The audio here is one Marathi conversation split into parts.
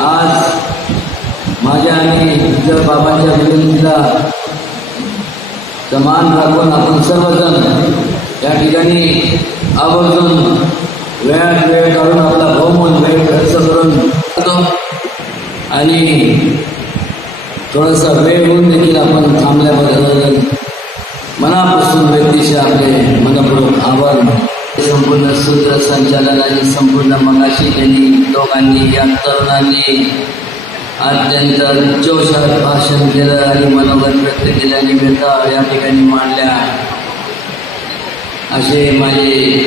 आज माझ्या आणि इतर बाबांच्या विनंतीला समान राखून आपण सर्वजण या ठिकाणी आवर्जून वेळात वेळ काढून आपला बहुमूल वेळ खर्च करून आणि थोडासा वेळ होऊन देखील आपण थांबल्याबद्दल मनापासून व्यक्तीचे आपले मनपूर्वक आभार. संपूर्ण सूत्र संचालन आणि संपूर्ण मगाशी त्यांनी दोघांनी या तरुणांनी अत्यंत जोशात भाषण केलं आणि मनोगत व्यक्त केल्याने आणि व्यथा या ठिकाणी मांडल्या. असे माझे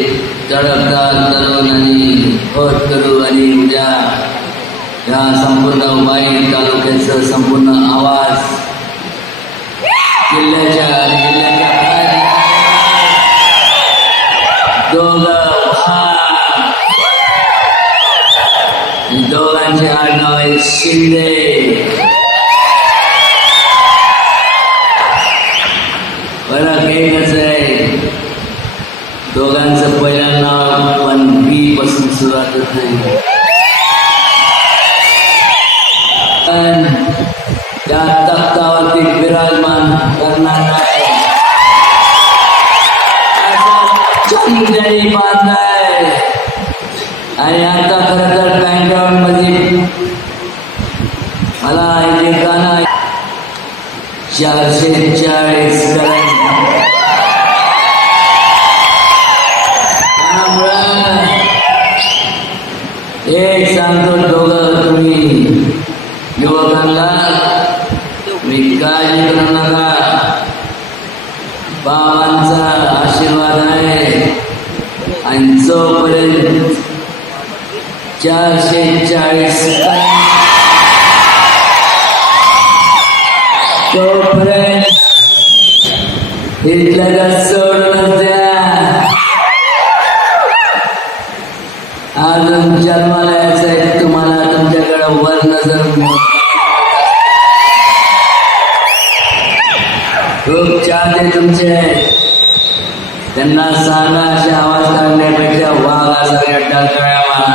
तडकदार तरुण आणि पट करू आणि उद्या या संपूर्ण वाई तालुक्याचं संपूर्ण दोघांचे आडनाव आहे शिंदे फरक एकच आहे. दोघांचं पहिलं नाव पण बी पासून सुरुवात होत नाही. चारशे चाळीस त्यामुळं एक सांगतो दोघं तुम्ही. युवकांना मी काळजी करू नका. बाबांचा आशीर्वाद आहे. आणि जोपर्यंत चारशे चाळीस तोपर्यंत हिटलरला सोडून द्या अजून जन्माला यायचं तुम्हाला तुमच्याकडे वर नजर खूप चाहते तुमचे. त्यांना सांगा असे आवाज काढण्यापेक्षा वाघासारख्या टाळकळ्या मारा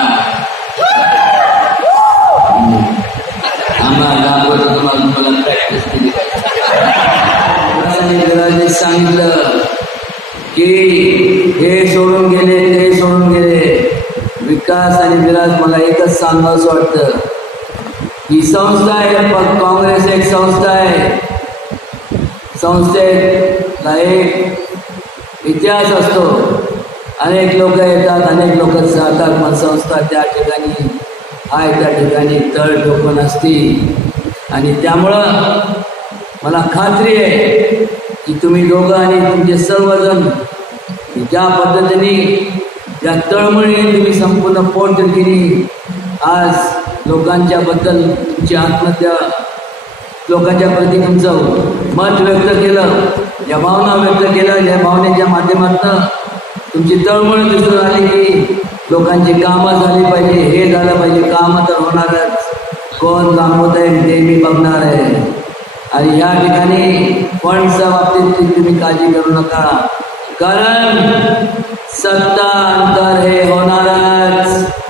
आम्हाला दाखवतो तुम्हाला तुम्हाला प्रॅक्टिस केली पाहिजे सांगितलं की हे सोडून गेले ते सोडून गेले. विकास आणि विराज मला एकच सांगावंसं वाटतं. ही संस्था आहे पण काँग्रेस एक संस्था आहे. संस्थेला एक इतिहास असतो. अनेक लोक येतात अनेक लोक जातात पण संस्था त्या ठिकाणी आहे त्या ठिकाणी तळ टोकन असती. आणि त्यामुळं मला खात्री आहे की तुम्ही दोघं आणि तुमचे सर्वजण ज्या पद्धतीने ज्या तळमळीने तुम्ही संपूर्ण पोटतिडकीने आज लोकांच्या बद्दल तुमची आत्महत्या लोकांच्या प्रती तुमचं मत व्यक्त केलं या भावना व्यक्त केल्या या भावनेच्या माध्यमातून तुमची तळमळ दिसून आली की लोकांची कामं झाली पाहिजे हे झालं पाहिजे. कामं तर होणारच. कोण दाखवत आहे ते मी बघणार आहे. आणि या ठिकाणी फंडच्या बाबतीत तुम्ही काळजी करू नका. कारण सत्ता अंतर हे होणारच.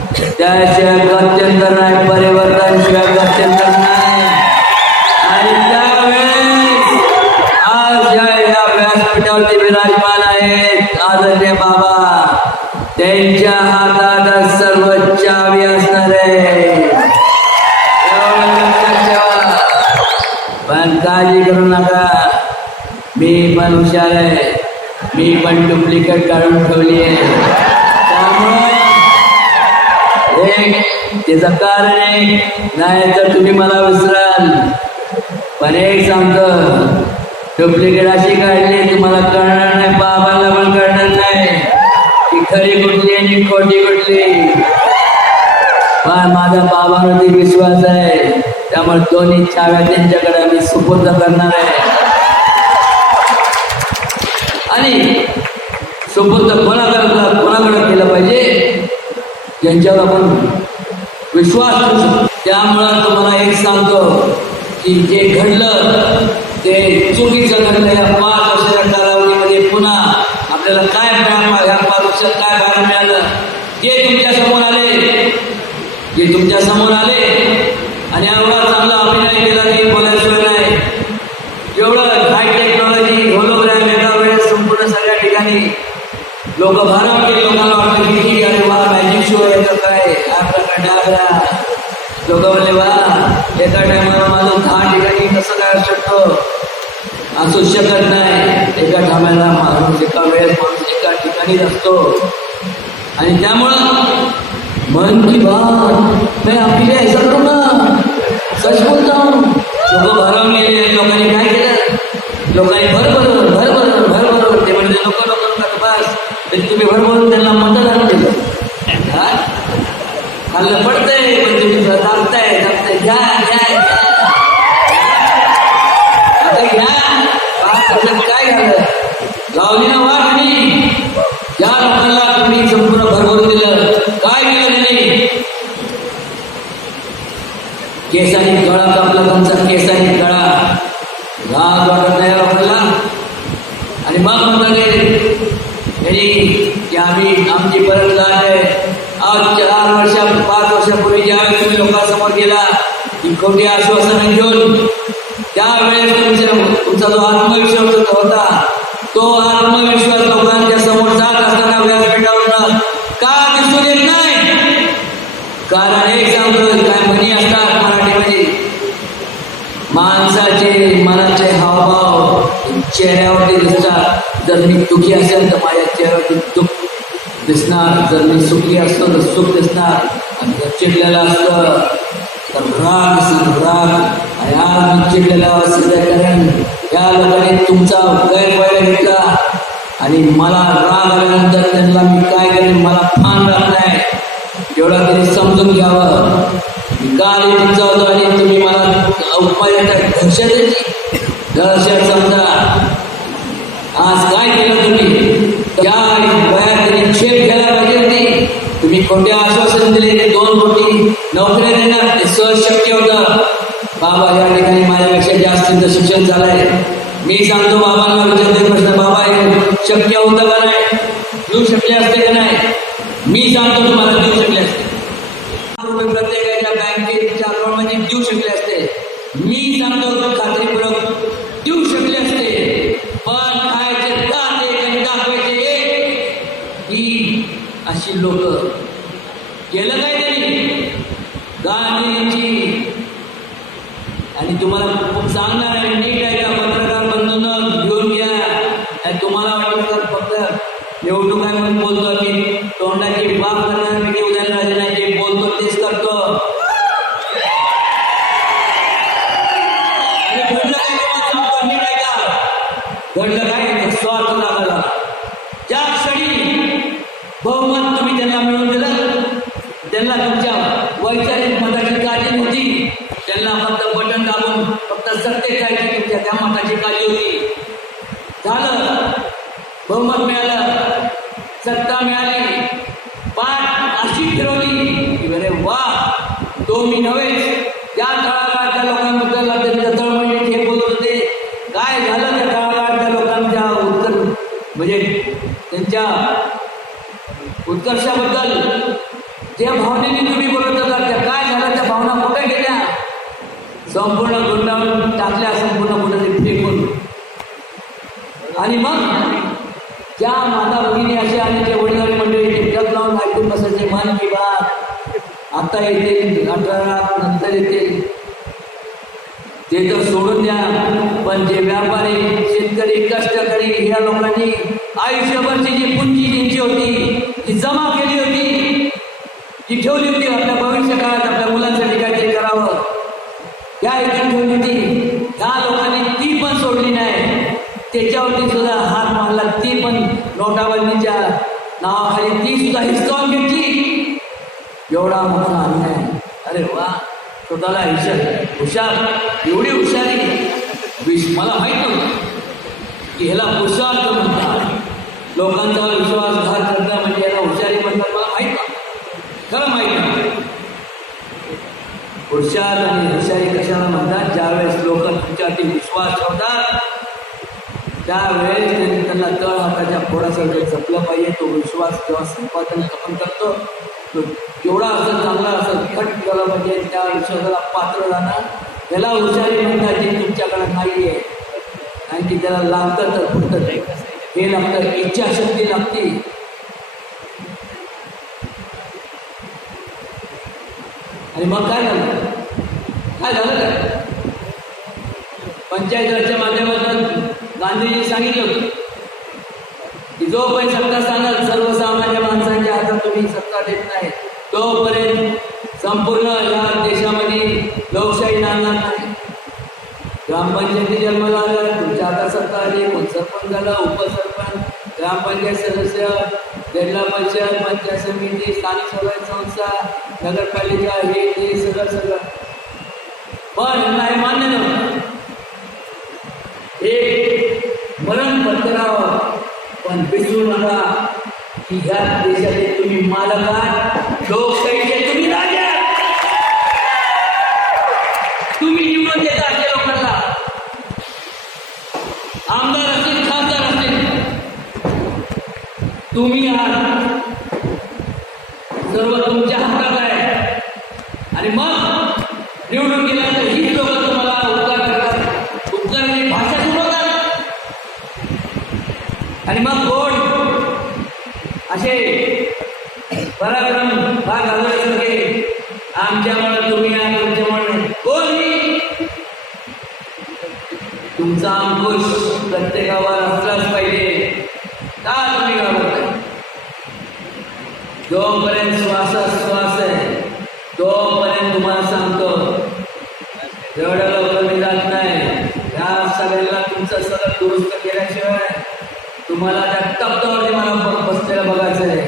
पण करू नका मी पण हुशार आहे. मी पण डुप्लिकेट काढून ठेवली आहे. त्यामुळे त्याचं कारण एक नाही तर तुम्ही मला विसराल. पण एक सांगतो डुप्लिकेट अशी काढली तुम्हाला कळणार नाही बाबाला पण कळणार नाही ती खरी कुठली आणि खोटी कुठली. पण माझ्या बाबावरती विश्वास आहे. त्यामुळे दोन्ही छाव्या त्यांच्याकडे सुपूर्द करणार आहे. आणि सुपूर्द कोणाकडे कोणाकडे केलं पाहिजे? ज्यांच्यावर आपण विश्वास शकतो. त्यामुळं तुम्हाला एक सांगतो की जे घडलं ते चुकीचं घडलं या पाच वर्षाच्या कालावधीमध्ये पुन्हा आपल्याला काय मिळालं या पाच वर्षात काय बाहेर मिळालं? जे तुमच्यासमोर आले जे तुमच्यासमोर आले आणि एवढा चांगला अभिनय केला की बोलायशिवाय नाही एवढं हाय टेक्नॉलॉजी होलोग्रॅम एका वेळेस संपूर्ण सगळ्या ठिकाणी लोक भारावून गेले लोकांना वाटलं की ठीक आहे वा मॅजिक शो आहे तर काय? हा लोक म्हणले वा एका टायमाला माझं दहा ठिकाणी कसं काय असू शकतो? असू शकत नाही. एका टायमाला माणूस एका वेळेस माणूस एका ठिकाणीच असतो. आणि त्यामुळं मन की बात नाही आपली ऐसा करू ना सच बोलता हूँ लोक भारावून गेले लोकांनी काय केलं लोकांनी भर भरून भर भरून भर भरून ते म्हणजे लोक लोक म्हणतात बस तरी तुम्ही भर भरून त्यांना मतदान दिलं हा? खाल्लं पडतंय पण तुम्ही दाबताय दाबताय घ्या घ्या घ्या आता घ्या काय त्याच्यात काय झालं लावली ना वाटणी ज्या लोकांना तुम्ही संपूर्ण भरभरून दिलं काय केलं त्यांनी केसानी गळा कापला तुमचा केसानी गळा राग वाटत नाही आपल्याला आणि मग म्हणतात त्यांनी की आम्ही आमची परत लाट आहे आज चार वर्षा पाच वर्षापूर्वी ज्यावेळेस तुम्ही लोकांसमोर गेला ही खोटी आश्वासनं घेऊन विचार तुमचा जो आत्मविश्वास जो होता तो आत्मविश्वास लोकांच्या समोर जात असताना व्यासपीठावर का दिसून येत नाही? कारण एक सांगतो काय म्हणी असतात मराठीमध्ये माणसाचे मनाचे हावभाव चेहऱ्यावरती दिसतात जर मी दुखी असेल तर माझ्या चेहऱ्यावरती दुःख दिसणार जर मी सुखी असतो तर सुख दिसणार आणि जर चिडलेलं असतं तर राग दिसणार राग आणि आज मी चिडलेला या लोकांनी तुमचा गैरफायदा घेतला. आणि मला राग आल्यानंतर त्यांना मी काय करेन मला फान राहत नाही. एवढा तरी समजून घ्यावं. मी काल तुमचा होतो आणि तुम्ही मला उपाय दहशतीची दहशत समजा. आज काय केलं तुम्ही? त्या वयात त्यांनी छेद घ्यायला पाहिजे होती. तुम्ही कोणते आश्वासन दिले? ते दोन कोटी नोकऱ्या देणार. ते सहज शक्य होतं. बाबा या ठिकाणी माझ्यापेक्षा जास्तीचं शिक्षण झालंय. मी सांगतो बाबांना विचारते प्रश्न बाबा हे शक्य होतं का नाही? देऊ शकले असते का नाही? मी सांगतो तुम्हाला देऊ शकले असते रुपये प्रत्येकाच्या बँकेच्या अकाउंटमध्ये देऊ शकले असते मी सांगतो खात्रीपूर्वक देऊ शकले असते पण खायचे दहा एक आणि दाखवायचे एक ही अशी लोक केलं काय त्यांनी गांधींची आणि तुम्हाला खूप सांगणार आहे नीट आहे का पत्रकार बंधून घेऊन घ्या आणि तुम्हाला वाटतं का फक्त निवडणूक म्हणून बोलतो मी तोंडाची बाप करणार मी काही उदाहरण राहिले नाही जे बोलतो तेच करतो. आणि घडलं काय तेव्हा नीट घडलं काय स्वार्थ लागला ज्या क्षणी बहुमत तुम्ही त्यांना मिळवून दिलं त्यांना तुमच्या वैचारिक मताची काळजी नव्हती. त्यांना फक्त बटन दाबून फक्त सत्तेची तुमच्या त्या मताची काळजी होती झालं बहुमत मिळालं सत्ता मिळाली पाठ अशी फिरवली की बरे वा तो मी नव्हेच त्या तळागाळातल्या लोकांबद्दल त्यांच्या तळमळीने हे बोलत होते काय झालं त्या तळागाळातल्या लोकांच्या उत्तर म्हणजे त्यांच्या उत्कर्षाबद्दल ज्या भावनेने तुम्ही बोलत होता त्या काय झालं त्या भावना कुठे गेल्या? संपूर्ण गुंडाळून टाकल्या संपूर्ण कुठेतरी फेकून आणि मग ज्या माता भगिनी अशा आणि जे वडीलधारी मंडळी जे लावून ऐकून बसायचे मन की बात आता येते अठरा नंतर येते ते तर सोडून द्या पण जे व्यापारी शेतकरी कष्टकरी ह्या लोकांनी आयुष्यभरची जी पुंजी त्यांची होती ही जमा केली होती. जी ठेवली होती आपल्या भविष्य काळात आपल्या मुलांसाठी काहीतरी करावं. या इथे ठेवली होती. ह्या लोकांनी ती पण सोडली नाही. त्याच्यावरती सुद्धा हात मारला. ती पण नोटाबंदीच्या नावाखाली ती सुद्धा हिसकावून घेतली. एवढा मोठा अन्याय. अरे वा. स्वतःला हिशार. हुशार. एवढी हुशारी. विश मला माहीत नव्हतं. की ह्याला हुशार म्हणतात लोकांचा विश्वासघात करता म्हणजे याला हुशारी म्हणतात मला माहीत नव्हतं खरं माहिती नाही. हुशार आणि हुशारी कशाला म्हणतात? ज्यावेळेस लोक तुमच्यावरती विश्वास ठेवतात त्यावेळेस त्यांनी त्यांना तळ हाताच्या फोडासाठी जपलं पाहिजे. तो विश्वास जेव्हा संपादन आपण करतो तो जेवढा असं चांगला असं खट केला म्हणजे त्या विश्वासाला पात्र जाणार. त्याला हुशारी म्हणतात जी तुमच्याकडे नाही आहे आणि की त्याला लागतं तर फक्त हे लागतं इच्छाशक्ती लागते. आणि मग काय झालं? काय झालं? काय पंचायतच्या माध्यमातून गांधीजी सांगितलं होतं की जोपर्यंत सत्ता सांगाल सर्वसामान्य माणसांच्या हातात तुम्ही सत्ता देत नाही तोपर्यंत संपूर्ण या देशामध्ये लोकशाही राहणार नाही. ग्रामपंचायती जन्माला आला तुमच्या हातात सत्ता आली सरपंच झाला उपसरपंच ग्रामपंचायत सदस्य जिल्हा परिषद पंचायत समिती स्थानिक स्वराज्य संस्था नगरपालिका हे ते सगळं सगळं. पण नाही मान्य नव्हतं. एक मरण पत्करावं. पण विसरू नका की ह्या देशाचे तुम्ही मालक आहात. लोकशाहीचे तुम्ही राजा तुम्ही निवडून देता अशा लोकांना. आमदार तुम्ही आहात. सर्व तुमच्या हातात आहे. आणि मग निवडून गेल्यानंतर ही लोक तुम्हाला उपकार करतात. उपकार भाषा सुरवतात आणि मग कोण? असे पराक्रम भाग घालवण्यासारखे आमच्यामुळे तुम्ही आहे तुमच्यामुळे कोणी? तुमचा अंकुश प्रत्येकावर असलाच पाहिजे. का तुम्ही घालवताय जोपर्यंत श्वास आहे तोपर्यंत तुम्हाला सांगतो एवढ्या लवकर मी जात नाही या सगळ्यांना तुमचं सगळं दुरुस्त केल्याशिवाय तुम्हाला त्या टप्प्यावरती मला बसलेलं बघायचं आहे.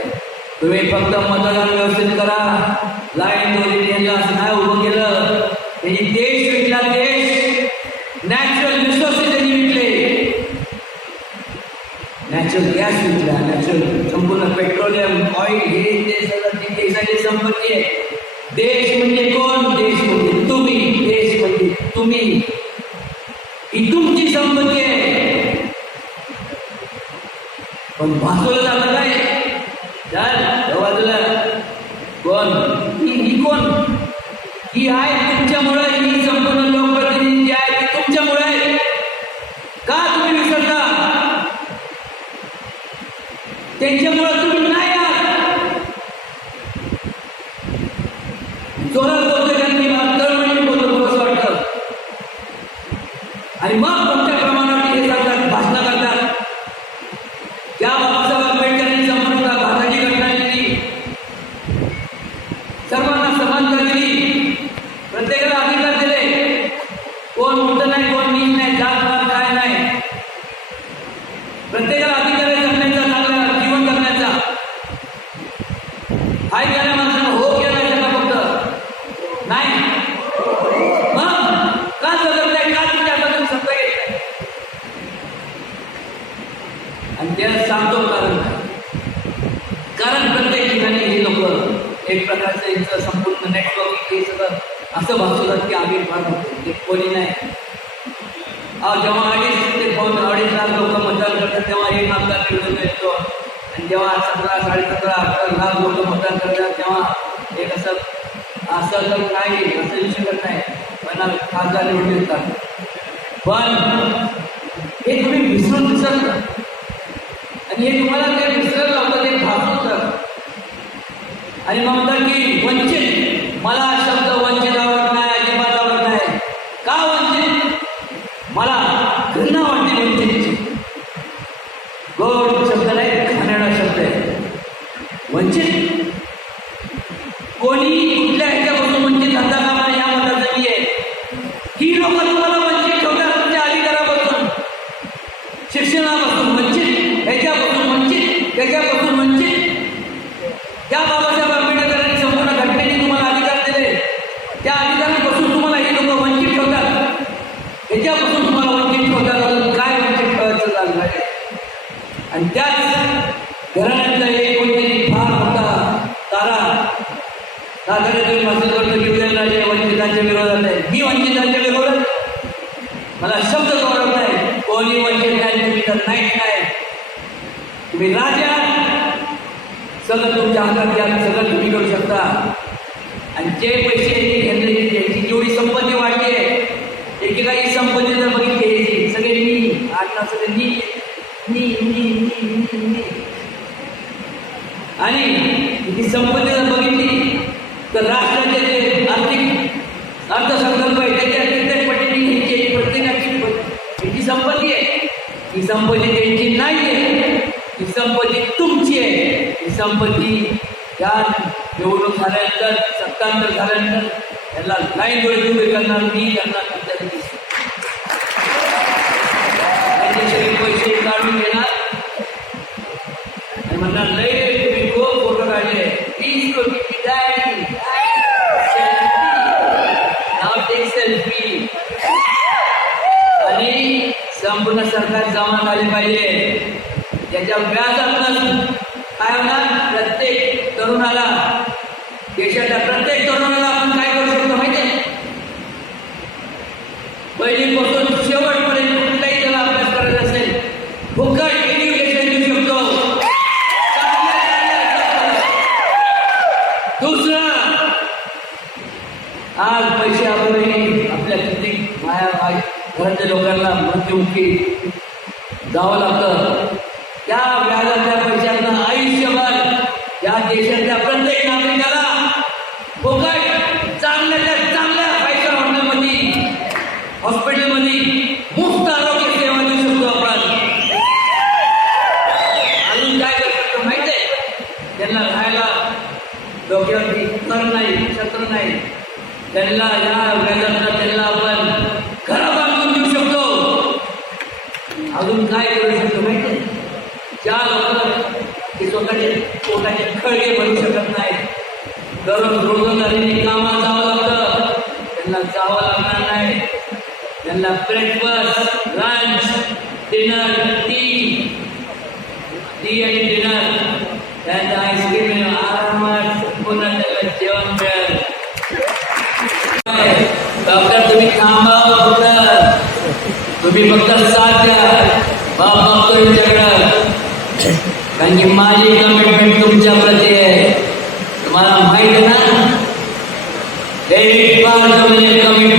तुम्ही फक्त मतदान व्यवस्थित करा. लाईन दोन्ही यांना असं नाही उभं केलं. त्यांनी देश विकला देश नॅचरल रिसोर्सेस त्यांनी विकले. नॅचरल गॅस विकला नॅचरल संपूर्ण पेट्रोलियम ऑइल हे म्हणजे देश म्हणजे कोण? देश म्हणजे तुम्ही. देश म्हणजे तुम्ही. ही तुमची संपत्ती आहे. पण भासवलं जात काय? बाजूला कोण? ही ही कोण? ही आहे तुमच्यामुळे ही संपूर्ण लोकप्रतिनिधी जी आहे. ती तुमच्यामुळे आहे. का तुम्ही विसरता? त्यांच्यामुळे तुम्ही नाही आहात जोरात बोलतो त्यांनी मला तळमळीने बोलतो मला असं वाटतं आणि मग मोठ्या प्रमाणात हे सांगतात भाषणं करतात ज्या बाबासाहेब आंबेडकरांनी संपूर्ण भारताची घटना लिहिली सर्वांना समानता दिली प्रत्येकाला अधिकार दिले कोण मोठं नाही कोण नीच नाही जात पात काय नाही प्रत्येकाला अधिकार आहे जगण्याचा चांगला जीवन जगण्याचा हाय केल्या माणसानं हो केला त्याला फक्त नाही मग का जगत नाही का तुमच्या हातातून सत्ता येत नाही आणि त्याला सांगतो कारण काय. कारण प्रत्येक ठिकाणी हे लोक एक प्रकारचं यांचं संपूर्ण नेटवर्क हे सगळं असं भासवतात की आम्ही फार मोठे. ते कोणी नाही. जेव्हा अडीच ते दोन अडीच लाख लोक मतदान करतात तेव्हा एक आमदार निवडून येतो. आणि जेव्हा सतरा साडे सतरा अठरा लाख लोक मतदान करतात तेव्हा एक असं असं तर काही असं विषय करत नाही. पण खासदार निवडून येतात. पण हे तुम्ही विसरून विसरता. आणि हे तुम्हाला ते विसरायला आणि मग म्हणतात की वंचित मला शब्द वंचित आवडत नाही अजिबात आवडत नाही. का वंचित? मला घृणा वाटते वंचित गोड शब्द नाही खाण्याचा शब्द आहे. वंचित एकेकाची संपत्ती जर बघितली सगळे आता सगळे मी मी मी मी मी मी आणि ही संपत्ती जर बघितली तर राष्ट्राचे जे आर्थिक अर्थसंकल्प आहे त्याच्या कित्येक पटीने ह्यांची प्रत्येकाची ह्यांची संपत्ती आहे ही संपत्ती त्यांची नाही आहे ही। संपत्ती तुमची आहे ही। संपत्ती या निवडणूक झाल्यानंतर सत्तांतर झाल्यानंतर याला नाही डोळे करणार मी त्यांना काढून घेणार. आणि म्हणणार लय तुम्ही खूप फोटो काढले. Please to now take selfie आणि संपूर्ण सरकार जमा झाले पाहिजे. त्याच्या व्याजातून काय होणार? प्रत्येक तरुणाला देशाच्या प्रत्येक तरुणाला आपण काय करू शकतो माहिती आहे पहिलीपासून शेवटपर्यंत कुठलाही त्याला अभ्यास करायचा असेल फुकट एज्युकेशन देऊ शकतो दुसरं आज पैसे अभावी आपल्या किती माया माय घरातल्या लोकांना मृत्युमुखी जावं लागतं. त्या व्याजाच्या पैशातनं आयुष्यभर या देशातल्या प्रत्येक नागरिकाला फुकट चांगल्या चांगल्या पैसा हॉटेलमध्ये हॉस्पिटलमध्ये मुफ्त आरोग्य सेवा देऊ शकतो आपण. अजून काय करू शकतो माहिती आहे? त्यांना खायला डोक्यावरती कर नाही छत्र नाही. त्यांना या व्याजात त्यांना आपण घरं बांधून देऊ शकतो अजून काय करू शकतो माहिती आहे ज्या लोक ते स्वतःचे पोटाचे खळगे बनू शकत नाहीत. दररोज रोजंदारीने कामाला जावं लागतं. त्यांना जावं लागणार नाही. त्यांना breakfast lunch dinner tea tea आणि डिनर त्यांना आईस्क्रीम आरामात पुन्हा त्याला जेवण मिळेल. डॉक्टर तुम्ही थांबा फक्त. तुम्ही फक्त साथ द्या बाप बघतो तुमच्याकडं कारण की माझी कमिटमेंट तुमच्या प्रती आहे. तुम्हाला माहीत आहे ना? एक म्हणजे कमिटमेंट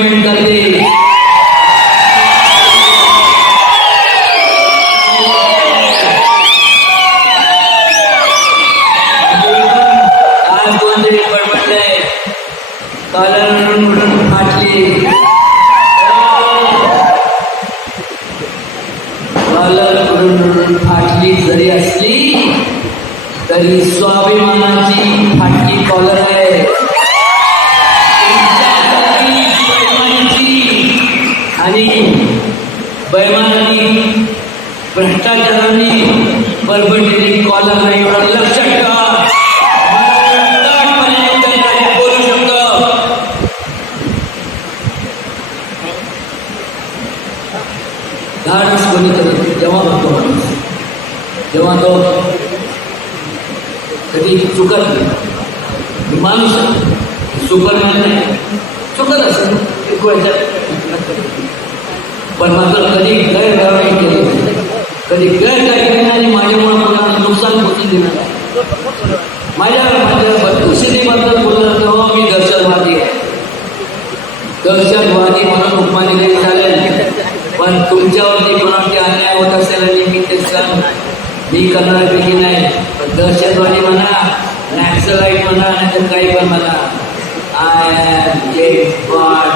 कधी चुकत नाही माणूस सुपरमॅन नाही. चुकत असेल एक पण मात्र कधी गैरकारवाई केली. कधी गैरकार्य केली आणि माझ्यामुळे कोणाला नुकसान पोचून दिलं. माझ्या माझ्या बदकुशीबद्दल बोललं तेव्हा हो, मी दहशतवादी आहे. दहशतवादी म्हणून उपमाने झाले. पण तुमच्यावरती कोणावरती अन्याय होत असेल आणि मी ते सण मी करणार की नाही पण दहशतवादी म्हणा नॅक्सलाईट म्हणा काही पण मला. आय एम ए गॉड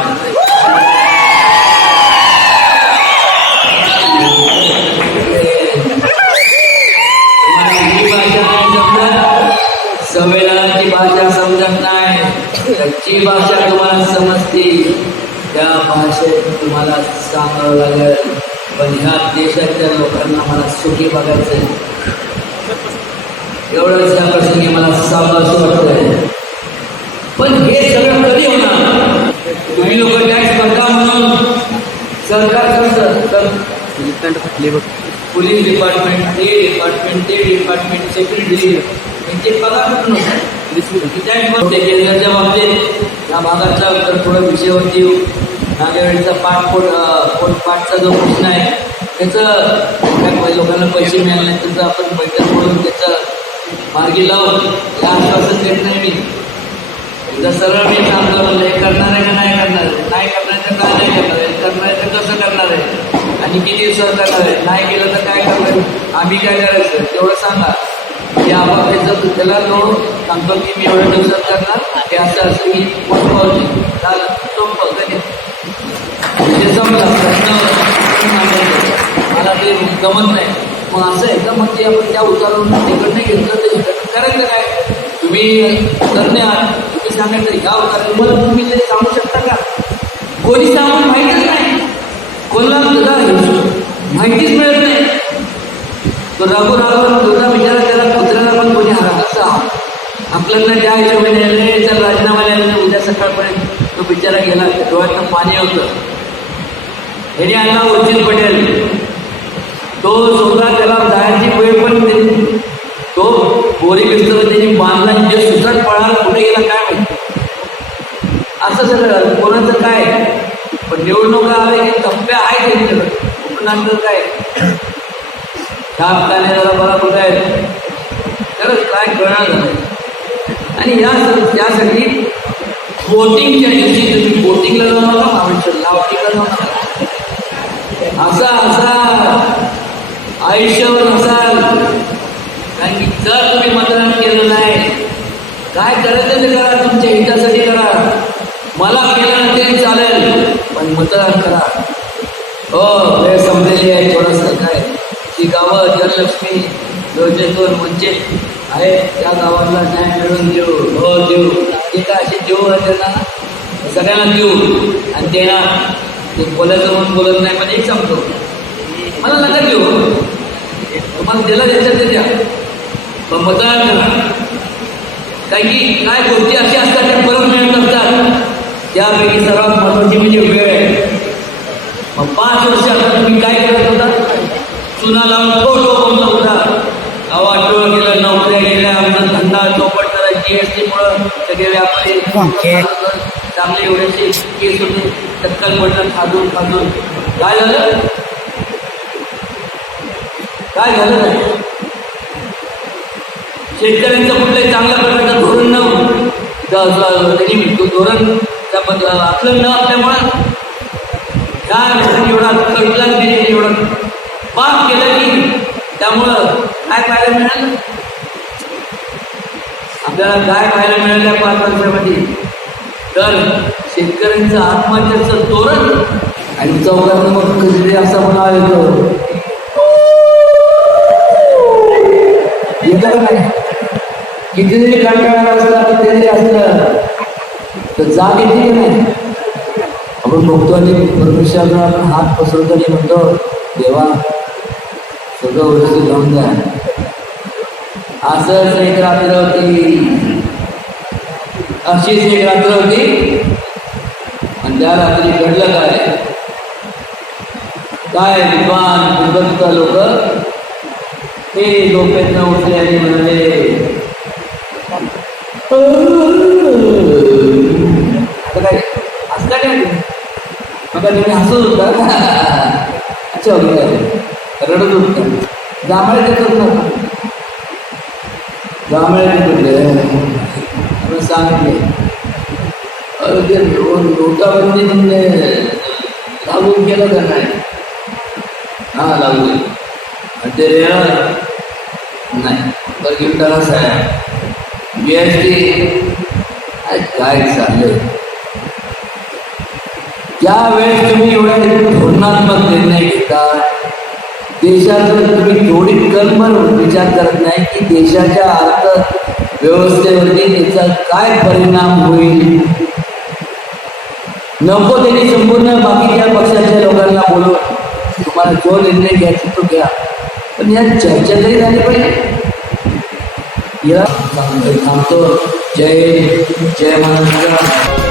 भाषा नाही समजत संविधानाची भाषा समजत नाही. तर जी भाषा तुम्हाला समजते. त्या भाषेत तुम्हाला सांगावं लागेल. पण ह्या देशातल्या लोकांना मला सुखी बघायचं एवढंच या प्रसंगी मला सांगावं वाटतंय. पण हे सगळं कधी होणार? तुम्ही लोक टॅक्स भरता म्हणून सरकार पोलीस डिपार्टमेंट ते डिपार्टमेंट ते डिपार्टमेंट सेक्रेटरी यांचे पगार त्याच केंद्राच्या बाबतीत या भागातला तर थोडं विषयावरती येऊ. वेळेचा पाठपोट पोट पाठचा जो प्रश्न आहे त्याचं काय लोकांना पैसे मिळाले नाही त्याचं आपण बैठक बोलून त्याचं मार्गी लावून हे आश्वासन देत नाही मी. एकदा सरळ मी काम हे करणार आहे का नाही करणार आहे? नाही करणार तर काय नाही करणार आहे? करणार आहे तर कसं करणार आहे? आणि किती दिवसात करणार आहे? नाही केलं तर काय करणार आहे? आम्ही काय करायचं? तेवढं सांगा. हे आबाबाईचं त्याला तो सांगतो की मी एवढ्या दिवसात करणार. हे असं असं मी पोचपावली झालं. सोपं कधी म्हणजे मला ते जमत नाही. मग असं आहे का? मग ते आपण त्या उतारून तिकडनं घेतलं तर इकडनं करायचं काय? तुम्ही तज्ञ आहात. तुम्ही सांगायचं ह्या उतारून मला तुम्ही तरी सांगू शकता का? कोणी सांगून माहितीच नाही. कोणाला दुधा माहितीच मिळत नाही. तो राबू राघव दुधा विचारा त्याला कुत्र्याला पण कोणी हरा आपल्याला त्या हिशोबाने आले तर राजीनामा लिहिला उद्या सकाळपर्यंत तो बिचारा गेला. डोळ्यातनं पाणी होतं. ह्याने आला उर्जित पटेल. तो स्वतः त्याला जायची वेळ पण तो बोरी विस्तर त्यांनी बांधला आणि जे सुसट पळाला कुठे गेला काय माहिती असं सगळं कोणाचं काय? पण निवडणुका आले की टप्प्या आहेत त्यांच्याकडे उपनांतर काय? छाप जरा बरा कुठे आहेत. खरंच काय कळणार झालं आणि या त्यासाठी बोटिंगच्या दिवशी तुम्ही बोटिंगला जाऊ नका महाबळेश्वर लावटीला जाऊ नका असा असा. आयुष्यावर असाल. कारण की जर तुम्ही मतदान केलं नाही काय करायचं ते करा. तुमच्या हितासाठी करा. मला केलं मतदान करा हो वेळ संपलेली आहे थोडंसं काय. जी गावं जनलक्ष्मी योजनेतून वंचित आहेत त्या गावांना न्याय मिळवून देऊ. हो देऊ. जे काय असे देऊ त्यांना? सगळ्यांना देऊ. आणि ते ते बोलायचं म्हणून बोलत नाही म्हणजे संपतो सांगतो. मला नका देऊ. तुम्हाला दिला द्यायचं ते द्या. पण मतदान करा. कारण की काय गोष्टी अशा असतात त्या परत मिळत असतात. त्यापैकी सर्वात महत्वाची म्हणजे वेळ. पाच वर्ष आता तुम्ही काय करत होता चुना लावून तो तो बोलत होता गावात टोळ गेलं नोकऱ्या गेल्या आमचा धंदा चौपट करा जी एस टीमुळं सगळे व्यापारी चांगले एवढ्याचे केस होते टक्कल पडलं खाजून खाजून काय झालं काय झालं नाही शेतकऱ्यांचं कुठलंही चांगल्या प्रकारचं धोरण न त्यांनी धोरण त्या बद- आखलं न असल्यामुळं काय लोकांनी एवढा कटला दिली एवढं पाप केलं की त्यामुळं काय पाहायला मिळालं? आपल्याला काय पाहायला मिळालं पाच वर्षामध्ये? तर शेतकऱ्यांचं आत्महत्याचं तोरण आणि चौकात मग कधी असं पण येतो. येतं नाही? किती जरी कंटाळा असला किती जरी असलं तर जाग येते की नाही? आपण बघतो आणि परमेश्वराकडे आपण हात पसरतो आणि म्हणतो देवा सगळं व्यवस्थित लावून द्या. असंच एक रात्र होती. अशीच एक रात्र होती. आणि त्या रात्री घडलं काय? काय विद्वान विभक्त लोक? ते झोपेतनं उठले आणि म्हणाले आता काय? असं काय? मग तुम्ही हसत होता अच्छा होतं रडत होता. जांभळे देत करत जांभळे देत होते. सांगितले. अरे ते नोटाबंदी तुमने लागू केलं का नाही? हा लागू केलं. आणि ते रेळ नाही तर घेऊन त्याला साहेब बी एस टी काय चाललंय? ज्या वेळेस तुम्ही एवढ्या धोरणात्मक निर्णय घेता देशाचं तुम्ही थोडी कलमर विचार करत नाही की देशाच्या अर्थव्यवस्थेवरती त्याचा काय परिणाम होईल. नको त्यांनी संपूर्ण बाकीच्या पक्षाच्या लोकांना बोलव तुम्हाला जो निर्णय घ्यायचा तो घ्या. पण या चर्चा तरी झाली पाहिजे. या थांबतो जय जय महाराष्ट्र.